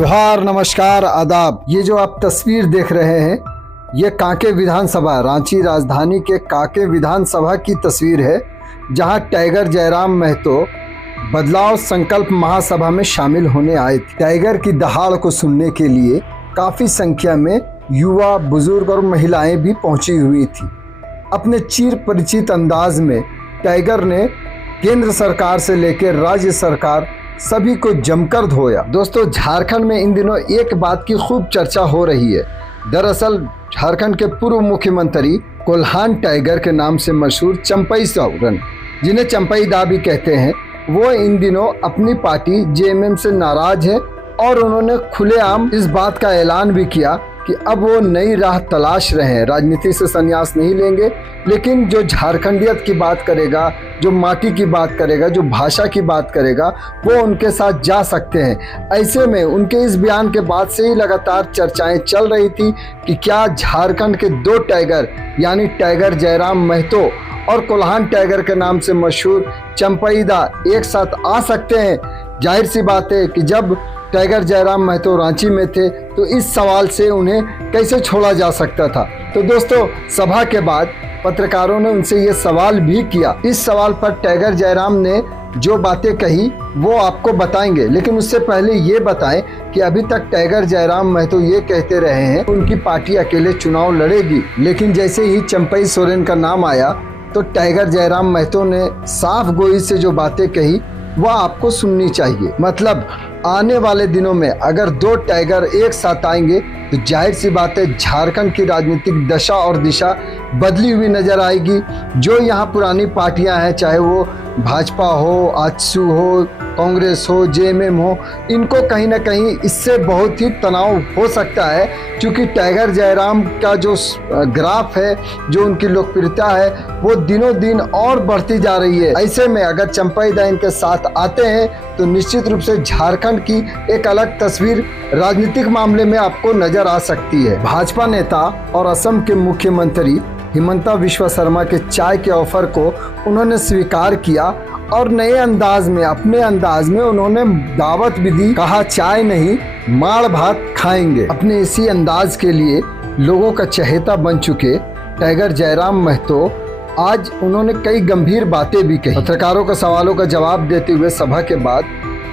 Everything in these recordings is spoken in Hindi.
जोहार, नमस्कार, आदाब। ये जो आप तस्वीर देख रहे हैं ये कांके विधानसभा, रांची राजधानी के कांके विधानसभा की तस्वीर है, जहां टाइगर जयराम महतो बदलाव संकल्प महासभा में शामिल होने आए थे। टाइगर की दहाड़ को सुनने के लिए काफ़ी संख्या में युवा, बुजुर्ग और महिलाएं भी पहुंची हुई थी। अपने चिर परिचित अंदाज में टाइगर ने केंद्र सरकार से लेकर राज्य सरकार सभी को जमकर धोया। दोस्तों, झारखंड में इन दिनों एक बात की खूब चर्चा हो रही है। दरअसल झारखंड के पूर्व मुख्यमंत्री कोल्हान टाइगर के नाम से मशहूर चंपई सोरेन, जिन्हें चंपई दा भी कहते हैं, वो इन दिनों अपनी पार्टी जेएमएम से नाराज है और उन्होंने खुलेआम इस बात का ऐलान भी किया कि अब वो नई राह तलाश रहे हैं, राजनीति से संन्यास नहीं लेंगे, लेकिन जो झारखंडियत की बात करेगा, जो माटी की बात करेगा, जो भाषा की बात करेगा, वो उनके साथ जा सकते हैं। ऐसे में उनके इस बयान के बाद से ही लगातार चर्चाएं चल रही थी कि क्या झारखंड के दो टाइगर यानी टाइगर जयराम महतो और कोल्हान टाइगर के नाम से मशहूर चंपई दा एक साथ आ सकते हैं। जाहिर सी बात है कि जब टाइगर जयराम महतो रांची में थे तो इस सवाल से उन्हें कैसे छोड़ा जा सकता था। तो दोस्तों, सभा के बाद पत्रकारों ने उनसे ये सवाल भी किया। इस सवाल पर टाइगर जयराम ने जो बातें कही वो आपको बताएंगे, लेकिन उससे पहले ये बताएं कि अभी तक टाइगर जयराम महतो ये कहते रहे हैं उनकी पार्टी अकेले चुनाव लड़ेगी, लेकिन जैसे ही चंपई सोरेन का नाम आया तो टाइगर जयराम महतो ने साफ गोई से जो बातें कही वह आपको सुननी चाहिए। मतलब आने वाले दिनों में अगर दो टाइगर एक साथ आएंगे तो जाहिर सी बात है झारखंड की राजनीतिक दशा और दिशा बदली हुई नजर आएगी। जो यहाँ पुरानी पार्टियां हैं, चाहे वो भाजपा हो, आजसू हो, कांग्रेस हो, जेएमएम हो, इनको कहीं ना कहीं इससे बहुत ही तनाव हो सकता है, क्योंकि टाइगर जयराम का जो ग्राफ है, जो उनकी लोकप्रियता है, वो दिनों दिन और बढ़ती जा रही है। ऐसे में अगर चंपई दा इनके साथ आते हैं तो निश्चित रूप से झारखंड की एक अलग तस्वीर राजनीतिक मामले में आपको नजर आ सकती है। भाजपा नेता और असम के मुख्यमंत्री हिमंता बिस्वा शर्मा के चाय के ऑफर को उन्होंने स्वीकार किया और नए अंदाज में, अपने अंदाज में उन्होंने दावत भी दी। कहा चाय नहीं, माड़ भात खाएंगे। अपने इसी अंदाज के लिए लोगों का चहेता बन चुके टाइगर जयराम महतो आज उन्होंने कई गंभीर बातें भी कही। पत्रकारों के सवालों का जवाब देते हुए सभा के बाद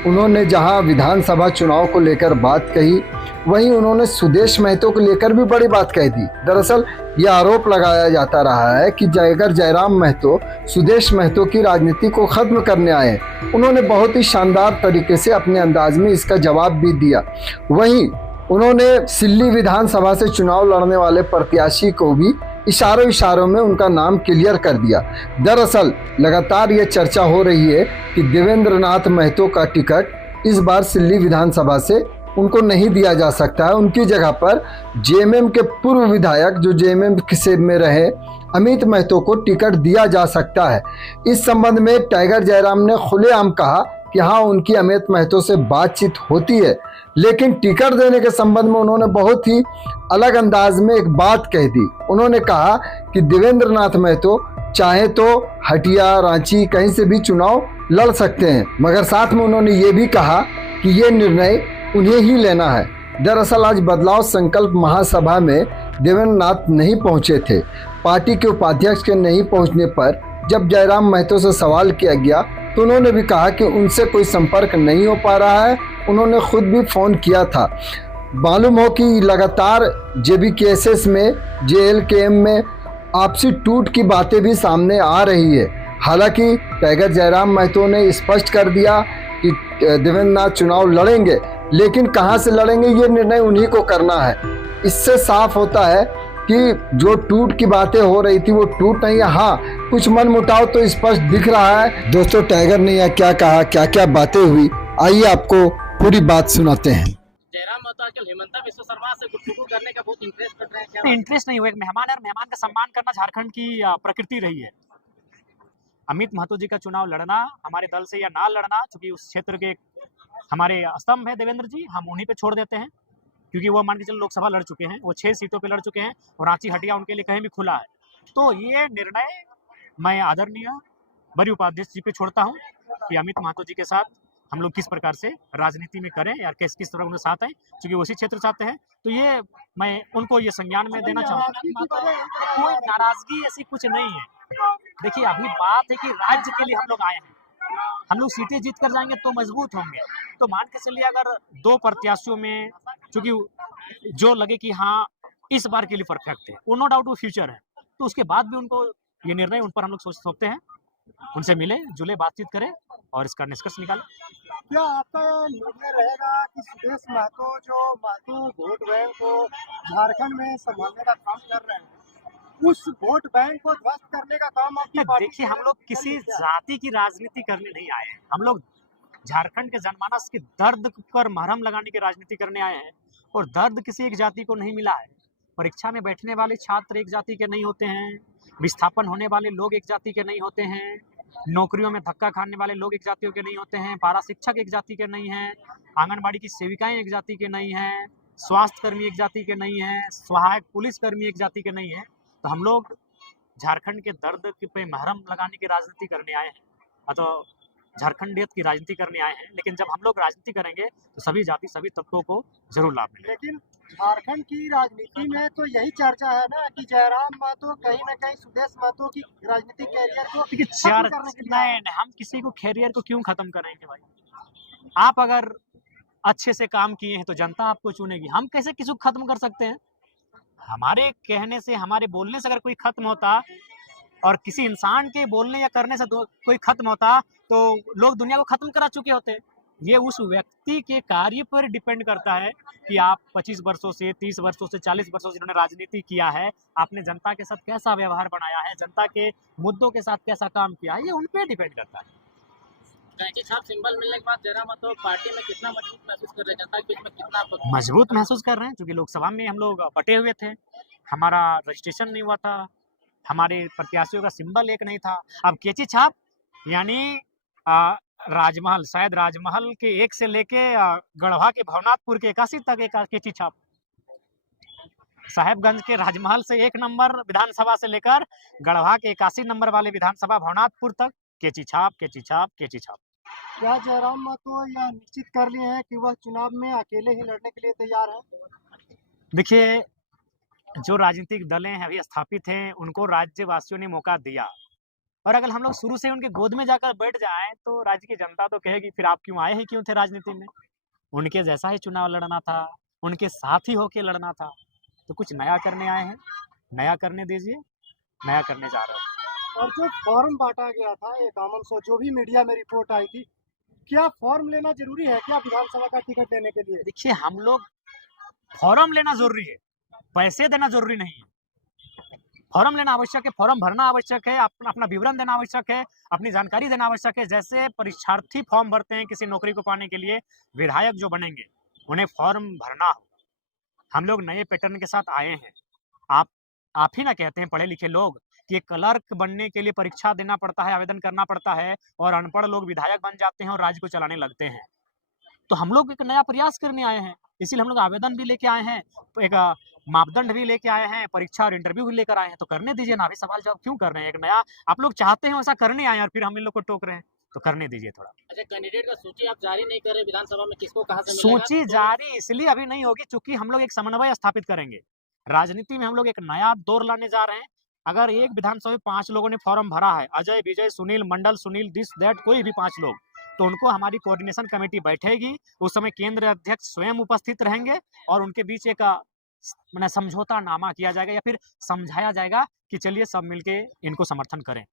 उन्होंने जहां विधानसभा चुनाव को लेकर बात कही, वहीं उन्होंने सुदेश महतो को लेकर भी बड़ी बात कह दी। दरअसल यह आरोप लगाया जाता रहा है कि टाइगर जयराम महतो सुदेश महतो की राजनीति को खत्म करने आए हैं। उन्होंने बहुत ही शानदार तरीके से अपने अंदाज में इसका जवाब भी दिया। वहीं उन्होंने सिल्ली विधानसभा से चुनाव लड़ने वाले प्रत्याशी को भी इशारों में उनका नाम क्लियर कर दिया। दरअसल लगातार ये चर्चा हो रही है कि देवेंद्र नाथ महतो का टिकट इस बार सिल्ली विधानसभा से उनको नहीं दिया जा सकता है। उनकी जगह पर जेएमएम के पूर्व विधायक, जो जेएमएम से में रहे, अमित महतो को टिकट दिया जा सकता है। इस संबंध में टाइगर जयराम ने खुलेआम कहा कि हाँ, उनकी अमित महतो से बातचीत होती है, लेकिन टिकट देने के संबंध में उन्होंने बहुत ही अलग अंदाज में एक बात कह दी। उन्होंने कहा कि देवेंद्र नाथ महतो चाहे तो हटिया, रांची, कहीं से भी चुनाव लड़ सकते हैं, मगर साथ में उन्होंने ये भी कहा कि ये निर्णय उन्हें ही लेना है। दरअसल आज बदलाव संकल्प महासभा में देवेंद्र नाथ नहीं पहुंचे थे। पार्टी के उपाध्यक्ष के नहीं पहुंचने पर जब जयराम महतो से सवाल किया गया तो उन्होंने भी कहा कि उनसे कोई संपर्क नहीं हो पा रहा है। उन्होंने खुद भी फ़ोन किया था। मालूम हो कि लगातार जेबीकेएसएस में, जेएलकेएम में आपसी टूट की बातें भी सामने आ रही है। हालांकि टाइगर जयराम महतो ने स्पष्ट कर दिया कि देवेंद्र नाथ चुनाव लड़ेंगे, लेकिन कहां से लड़ेंगे ये निर्णय उन्हीं को करना है। इससे साफ होता है कि जो टूट की बातें हो रही थी वो टूट नहीं है। हाँ, कुछ मन मुटाव तो स्पष्ट दिख रहा है। दोस्तों, टाइगर ने यह क्या कहा, क्या क्या बातें हुई, आइए आपको पूरी बात सुनाते हैं। जयराम महतो आजकल हिमंता बिस्वा शर्मा से गुफ्तगू करने का बहुत इंटरेस्ट कर रहे हैं। क्या इंटरेस्ट नहीं हुआ, एक मेहमान है और मेहमान का सम्मान करना झारखंड की प्रकृति रही है। अमित महतो जी का चुनाव लड़ना हमारे दल से या ना लड़ना, चूंकि उस क्षेत्र के हमारे स्तंभ है देवेंद्र जी, हम उन्हीं पे छोड़ देते हैं, क्योंकि वो मान के चलो लोकसभा लड़ चुके हैं, वो 6 सीटों पे लड़ चुके हैं और रांची हटिया उनके लिए कहीं भी खुला है। तो ये निर्णय मैं आदरणीय बड़ी उपाध्यक्ष जी पे छोड़ता हूँ कि अमित महतो जी के साथ हम लोग किस प्रकार से राजनीति में करें या किस किस तरह उन्हें साथ हैं, क्योंकि उसी क्षेत्र चाहते हैं। तो ये मैं उनको ये संज्ञान में देना चाहूँगा। कोई नाराजगी ऐसी कुछ नहीं है। देखिए, अभी बात है कि राज्य के लिए हम लोग आए हैं, हम लोग सीटें जीत कर जाएंगे तो मजबूत होंगे। तो मान के चलिए अगर 2 प्रत्याशियों में चूंकि जो लगे कि हाँ इस बार के लिए परफेक्ट है, वो नो डाउट वो फ्यूचर है, तो उसके बाद भी उनको ये निर्णय उन पर हम लोग सोच सकते हैं, उनसे मिले जुले बातचीत करें और इसका निष्कर्ष निकालें। क्या आपका निर्णय रहेगा कि सुदेश महतो जो महतो वोट बैंक को झारखंड में संभालने का काम कर रहे हैं, उस वोट बैंक को ध्वस्त करने का काम आपकी पार्टी देखिए, हम लोग किसी जाति की राजनीति करने नहीं आए हैं, हम लोग झारखंड के जनमानस के दर्द पर मरहम लगाने की राजनीति करने आए हैं। और दर्द किसी एक जाति को नहीं मिला है। परीक्षा में बैठने वाले छात्र एक जाति के नहीं होते हैं, विस्थापन होने वाले लोग एक जाति के नहीं होते हैं, नौकरियों में धक्का खाने वाले लोग एक जातियों के नहीं होते हैं, पारा शिक्षक एक जाति के नहीं हैं, आंगनबाड़ी की सेविकाएं एक जाति के नहीं हैं, स्वास्थ्य कर्मी एक जाति के नहीं हैं, सहायक पुलिस कर्मी एक जाति के नहीं हैं। तो हम लोग झारखंड के दर्द पे महरम लगाने की राजनीति करने आए हैं, तो झारखंडियत की राजनीति करने आए हैं। लेकिन जब हम लोग राजनीति करेंगे तो सभी जाति सभी तत्वों को जरूर लाभ मिलेगा। लेकिन झारखंड की राजनीति में तो यही चर्चा है ना कि जयराम महतो कहीं न कहीं सुदेश महतो की राजनीतिक कैरियर को खत्म करने के लिए नहीं, हम किसी को कैरियर को क्यों खत्म करेंगे भाई? आप अगर अच्छे से काम किए हैं तो जनता आपको चुनेगी, हम कैसे किसी को खत्म कर सकते हैं? हमारे कहने से, हमारे बोलने से अगर कोई खत्म होता और किसी इंसान के बोलने या करने से कोई खत्म होता तो लोग दुनिया को खत्म करा चुके होते। ये उस व्यक्ति के कार्य पर डिपेंड करता है कि आप 25 वर्षों से, 30 वर्षों से, 40 वर्षों से जिन्होंने राजनीति किया है, आपने जनता के साथ कैसा व्यवहार बनाया है, जनता के मुद्दों के साथ कैसा काम किया है, ये उन पर डिपेंड करता है। कैंची छाप सिंबल मिलने के बाद जयराम महतो पार्टी में कितना मजबूत महसूस कर रहे हैं, जनता के बीच में कितना मजबूत महसूस कर रहे हैं? क्योंकि लोकसभा में हम लोग बटे हुए थे, हमारा रजिस्ट्रेशन नहीं हुआ था, हमारे प्रत्याशियों का सिंबल एक नहीं था। अब कैंची छाप यानी राजमहल, शायद राजमहल के 1 से लेके गढ़वा के भवनाथपुर के 81 तक एक कैंची छाप, साहेबगंज के राजमहल से 1 नंबर विधानसभा से लेकर गढ़वा के 81 नंबर वाले विधानसभा भवनाथपुर तक कैंची छाप, कैंची छाप, कैंची छाप। क्या जयराम महतो यह निश्चित कर लिए हैं कि वह चुनाव में अकेले ही लड़ने के लिए तैयार हैं? देखिए, जो राजनीतिक दलें अभी स्थापित हैं उनको राज्यवासियों ने मौका दिया, और अगर हम लोग शुरू से उनके गोद में जाकर बैठ जाएं तो राज्य की जनता तो कहेगी फिर आप क्यों आए हैं, क्यों थे राजनीति में? उनके जैसा ही चुनाव लड़ना था, उनके साथ ही होके लड़ना था। तो कुछ नया करने आए हैं, नया करने दीजिए, नया करने जा रहे हैं। और जो फॉर्म बांटा गया था 5100, जो भी मीडिया में रिपोर्ट आई थी, क्या फॉर्म लेना जरूरी है क्या विधानसभा का टिकट लेने के लिए? देखिए, हम लोग फॉर्म लेना जरूरी है, पैसे देना जरूरी नहीं है। फॉर्म लेना आवश्यक है, फॉर्म भरना आवश्यक है, अपना विवरण देना आवश्यक है, अपनी जानकारी देना आवश्यक है। जैसे परीक्षार्थी फॉर्म भरते हैं किसी नौकरी को पाने के लिए, विधायक जो बनेंगे उन्हें फॉर्म भरना हो। हम लोग नए पैटर्न के साथ आए हैं। आप ही ना कहते हैं पढ़े लिखे लोग कि क्लर्क बनने के लिए परीक्षा देना पड़ता है, आवेदन करना पड़ता है, और अनपढ़ लोग विधायक बन जाते हैं और राज्य को चलाने लगते हैं। तो हम लोग एक नया प्रयास करने आए हैं, इसीलिए हम लोग आवेदन भी लेके आए हैं, एक मापदंड भी लेके आए हैं, परीक्षा और इंटरव्यू भी लेकर आए हैं। तो करने दीजिए ना, अभी सवाल जवाब क्यों कर रहे हैं? एक नया आप लोग चाहते हैं, ऐसा करने आए और फिर हम इन लोग को टोक रहे हैं, तो करने दीजिए थोड़ा। अच्छा, कैंडिडेट का सूची आप जारी नहीं कर रहे विधानसभा में, किसको कहां से मिलेगा? सूची जारी इसलिए अभी नहीं होगी चूंकि हम लोग एक समन्वय स्थापित करेंगे। राजनीति में हम लोग एक नया दौर लाने जा रहे हैं। अगर एक विधानसभा में 5 लोगों ने फॉर्म भरा है, अजय, विजय, सुनील, मंडल, सुनील, दिस दैट, कोई भी 5 लोग, तो उनको हमारी कोऑर्डिनेशन कमेटी बैठेगी, उस समय केंद्र अध्यक्ष स्वयं उपस्थित रहेंगे और उनके बीच एक समझौता नामा किया जाएगा या फिर समझाया जाएगा कि चलिए सब मिलके इनको समर्थन करें,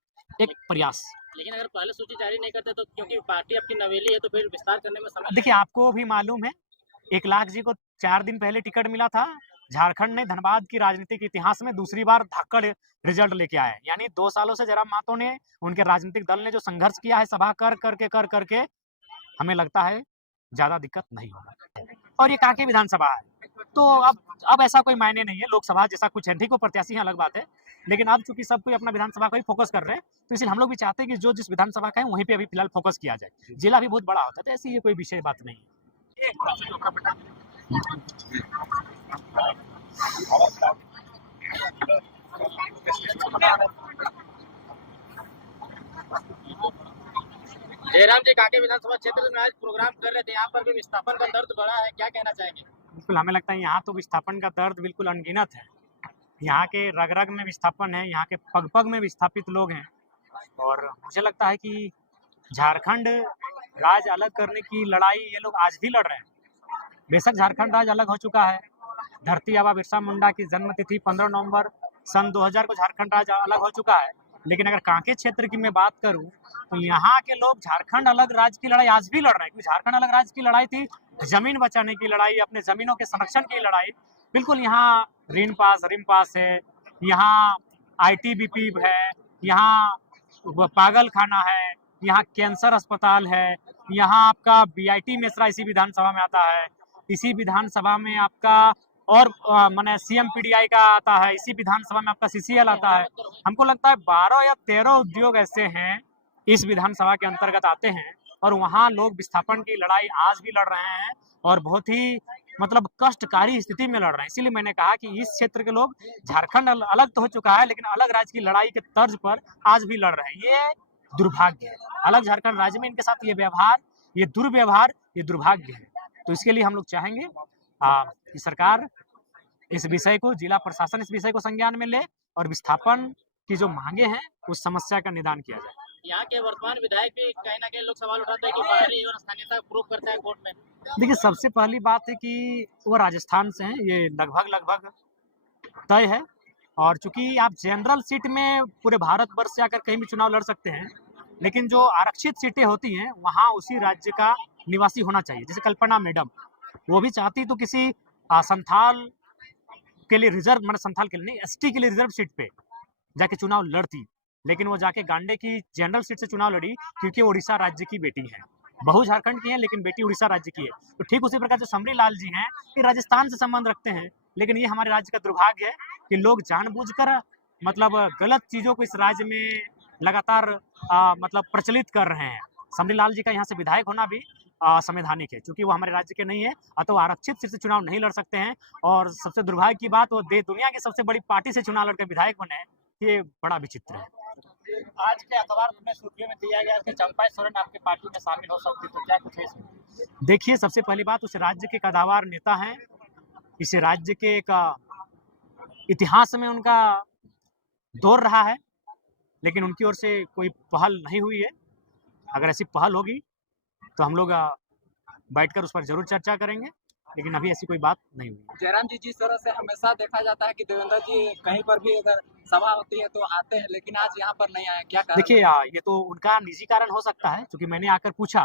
एक प्रयास। लेकिन अगर पहले सूची जारी नहीं करते तो, क्योंकि पार्टी आपकी नवेली है, तो फिर विस्तार करने में समय देखिए, आपको भी मालूम है 1 लाख जी को 4 दिन पहले टिकट मिला था। झारखंड ने धनबाद की राजनीतिक इतिहास में दूसरी बार धाकड़ रिजल्ट लेके आए। यानी 2 सालों से जयराम महतो ने, उनके राजनीतिक दल ने जो संघर्ष किया है सभा कर करके, हमें लगता है ज्यादा दिक्कत नहीं होगा। और ये कांके विधानसभा है, तो अब ऐसा कोई मायने नहीं है। लोकसभा जैसा कुछ है, ठीक वो प्रत्याशी है, अलग बात है, लेकिन अब चूंकि सब कोई अपना विधानसभा का ही फोकस कर रहे हैं, तो इसलिए हम लोग भी चाहते हैं कि जो जिस विधानसभा का है वहीं पे अभी फिलहाल फोकस किया जाए। जिला भी बहुत बड़ा होता है, तो ऐसी ये कोई विषय बात नहीं है। जयराम जी कांके विधानसभा क्षेत्र में आज प्रोग्राम कर रहे थे, यहाँ पर भी विस्थापन का दर्द बढ़ा है, क्या कहना चाहेंगे? बिल्कुल हमें लगता है यहाँ तो विस्थापन का दर्द बिल्कुल अनगिनत है। यहाँ के रग रग में विस्थापन है, यहाँ के पग पग में विस्थापित लोग हैं। और मुझे लगता है कि झारखंड राज्य अलग करने की लड़ाई ये लोग आज भी लड़ रहे हैं। बेशक झारखंड राज्य अलग हो चुका है, धरती आबा बिरसा मुंडा की जन्मतिथि 15 नवंबर सन 2000 को झारखंड राज्य अलग हो चुका है। लेकिन अगर कांके क्षेत्र की मैं बात करूं तो यहाँ के लोग झारखंड अलग राज्य की लड़ाई आज भी लड़ रहे हैं, क्योंकि झारखंड अलग राज्य की लड़ाई थी जमीन बचाने की लड़ाई, अपने जमीनों के संरक्षण की लड़ाई। बिल्कुल यहाँ रिम पास है, यहाँ ITBP है, यहाँ पागल खाना है, यहाँ कैंसर अस्पताल है, यहाँ आपका BIT मेसरा इसी विधानसभा में आता है, इसी विधानसभा में आपका और माने CMPDI का आता है, इसी विधानसभा में आपका CCL आता है। हमको लगता है 12 या 13 उद्योग ऐसे हैं इस विधानसभा के अंतर्गत आते हैं और वहाँ लोग विस्थापन की लड़ाई आज भी लड़ रहे हैं और बहुत ही मतलब कष्टकारी स्थिति में लड़ रहे हैं। इसीलिए मैंने कहा कि इस क्षेत्र के लोग झारखंड अलग तो हो चुका है लेकिन अलग राज्य की लड़ाई के तर्ज पर आज भी लड़ रहे हैं। ये दुर्भाग्य है, अलग झारखंड राज्य में इनके साथ ये व्यवहार, ये दुर्व्यवहार, ये दुर्भाग्य है। तो इसके लिए हम लोग चाहेंगे कि सरकार इस विषय को, जिला प्रशासन इस विषय को संज्ञान में ले और विस्थापन की जो मांगे हैं उस समस्या का निदान किया जाए। यहाँ के वर्तमान विधायक भी कहीं ना कहीं लोग सवाल उठाते हैं कि बाहरी और स्थानीयता प्रूव करता है कोर्ट में। देखिए, सबसे पहली बात है कि वो राजस्थान से हैं, ये लगभग तय है। और चूंकि आप जनरल सीट में पूरे भारतवर्ष से आकर कहीं भी चुनाव लड़ सकते हैं, लेकिन जो आरक्षित सीटें होती हैं वहाँ उसी राज्य का निवासी होना चाहिए। जैसे कल्पना मैडम, वो भी चाहती तो किसी संथाल के लिए रिजर्व, मतलब संथाल के लिए नहीं, ST के लिए रिजर्व सीट पे जाके चुनाव लड़ती, लेकिन वो जाके गांडे की जनरल सीट से चुनाव लड़ी क्योंकि उड़ीसा राज्य की बेटी है। बहू झारखंड की है लेकिन बेटी उड़ीसा राज्य की है। तो ठीक उसी प्रकार जो समरी लाल जी हैं, ये राजस्थान से संबंध रखते हैं, लेकिन ये हमारे राज्य का दुर्भाग्य है कि लोग जानबूझकर मतलब गलत चीजों को इस राज्य में लगातार मतलब प्रचलित कर रहे हैं। समरी लाल जी का यहाँ से विधायक होना भी संवैधानिक है, क्योंकि वो हमारे राज्य के नहीं है, अतः आरक्षित सीट से चुनाव नहीं लड़ सकते हैं। और सबसे दुर्भाग्य की बात, वो दुनिया की सबसे बड़ी पार्टी से चुनाव लड़कर विधायक बने, ये बड़ा विचित्र है। आज के अखबार में सुर्खियों में दिया गया कि चंपा सोरेन आपकी पार्टी में शामिल हो सकती, तो क्या कुछ है इसमें? देखिए, सबसे पहली बात, उस राज्य के कदावर नेता हैं, इस राज्य के एक इतिहास में उनका दौर रहा है, लेकिन उनकी ओर से कोई पहल नहीं हुई है। अगर ऐसी पहल होगी तो हम लोग बैठकर उस पर जरूर चर्चा करेंगे, लेकिन अभी ऐसी कोई बात नहीं हुई। जयराम जी, जिस तरह से हमेशा देखा जाता है कि देवेंद्र जी कहीं पर भी अगर सभा होती है तो आते हैं, लेकिन आज यहाँ पर नहीं आए, क्या कारण? देखिए, ये तो उनका निजी कारण हो सकता है, क्योंकि मैंने आकर पूछा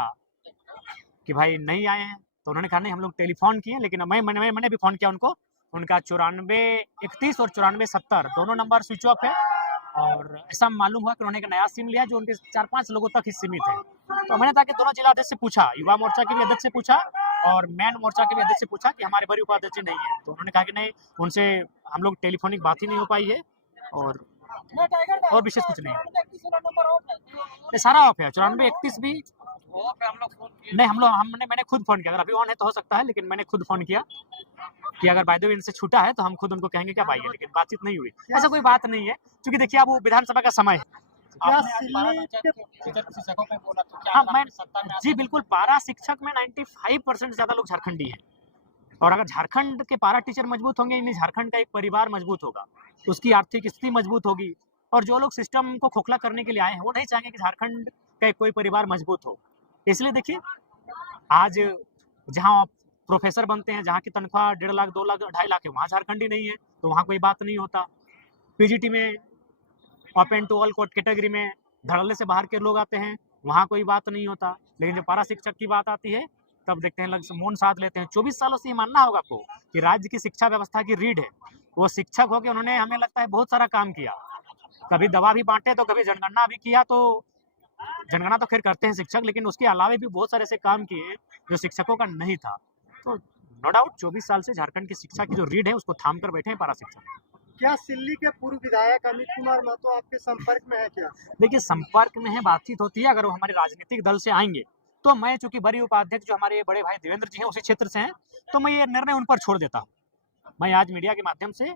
कि भाई नहीं आए हैं, तो उन्होंने कहा नहीं, हम लोग टेलीफोन किए, लेकिन मैंने भी फोन किया उनको। उनका 9431 और 9470 दोनों नंबर स्विच ऑफ है। और ऐसा मालूम हुआ कि उन्होंने एक नया सिम लिया जो उनके 4-5 लोगों तक ही सीमित है। तो मैंने ताकि दोनों जिला अध्यक्ष से पूछा, युवा मोर्चा के भी अध्यक्ष से पूछा और मैन मोर्चा के भी अध्यक्ष से पूछा कि हमारे बड़ी उपाध्यक्ष नहीं है, तो उन्होंने कहा कि नहीं, उनसे हम लोग टेलीफोनिक बात ही नहीं हो पाई है और विशेष कुछ नहीं है। सारा ऑफ है, 9431 भी नहीं, मैंने खुद फोन किया। अगर अभी ऑन है तो हो सकता है, लेकिन मैंने खुद फोन किया कि अगर बाय द वे इनसे छूटा है तो हम खुद उनको कहेंगे क्या भाई है, लेकिन बातचीत नहीं हुई। ऐसा कोई बात नहीं है, क्योंकि देखिए अब वो विधानसभा का समय है। हाँ, जी बिल्कुल, पारा शिक्षक में 95% ज्यादा लोग झारखंडी हैं। और अगर झारखंड के पारा टीचर मजबूत होंगे, यानी झारखंड का एक परिवार मजबूत होगा, उसकी आर्थिक स्थिति मजबूत होगी। और जो लोग सिस्टम को खोखला करने के लिए आए हैं, वो नहीं चाहेंगे कि झारखंड का कोई परिवार मजबूत हो। इसलिए देखिए, आज जहाँ प्रोफेसर बनते हैं, जहाँ की तनख्वाह 1.5 लाख, 2 लाख, 2.5 लाख है, वहाँ झारखंडी नहीं है, तो वहाँ कोई बात नहीं होता। PGT में ओपन टू ऑल कैटेगरी में धड़ल्ले से बाहर के लोग आते हैं, वहाँ कोई बात नहीं होता। लेकिन जब पारा शिक्षक की बात आती है, तब देखते हैं मौन साध लेते हैं। 24 सालों से ये मानना होगा आपको कि राज्य की शिक्षा व्यवस्था की रीढ़ है। वो शिक्षक हो के उन्होंने, हमें लगता है, बहुत सारा काम किया। कभी दवा भी बांटे, तो कभी जनगणना भी किया। तो जनगणना तो खैर करते हैं शिक्षक, लेकिन उसके अलावा भी बहुत सारे ऐसे काम किए जो शिक्षकों का नहीं था। तो नो डाउट 24 साल से झारखंड की शिक्षा की जो रीढ़ है उसको थाम कर बैठे हैं पारा शिक्षक। क्या सिल्ली के पूर्व विधायक अमित कुमार महतो आपके संपर्क में है क्या? देखिए, संपर्क में है, बातचीत होती है। अगर वो हमारे राजनीतिक दल से आएंगे तो मैं, चूंकि बड़ी उपाध्यक्ष जो हमारे बड़े भाई देवेंद्र जी हैं उसी क्षेत्र से हैं, तो मैं ये निर्णय उन पर छोड़ देता हूँ। मैं आज मीडिया के माध्यम से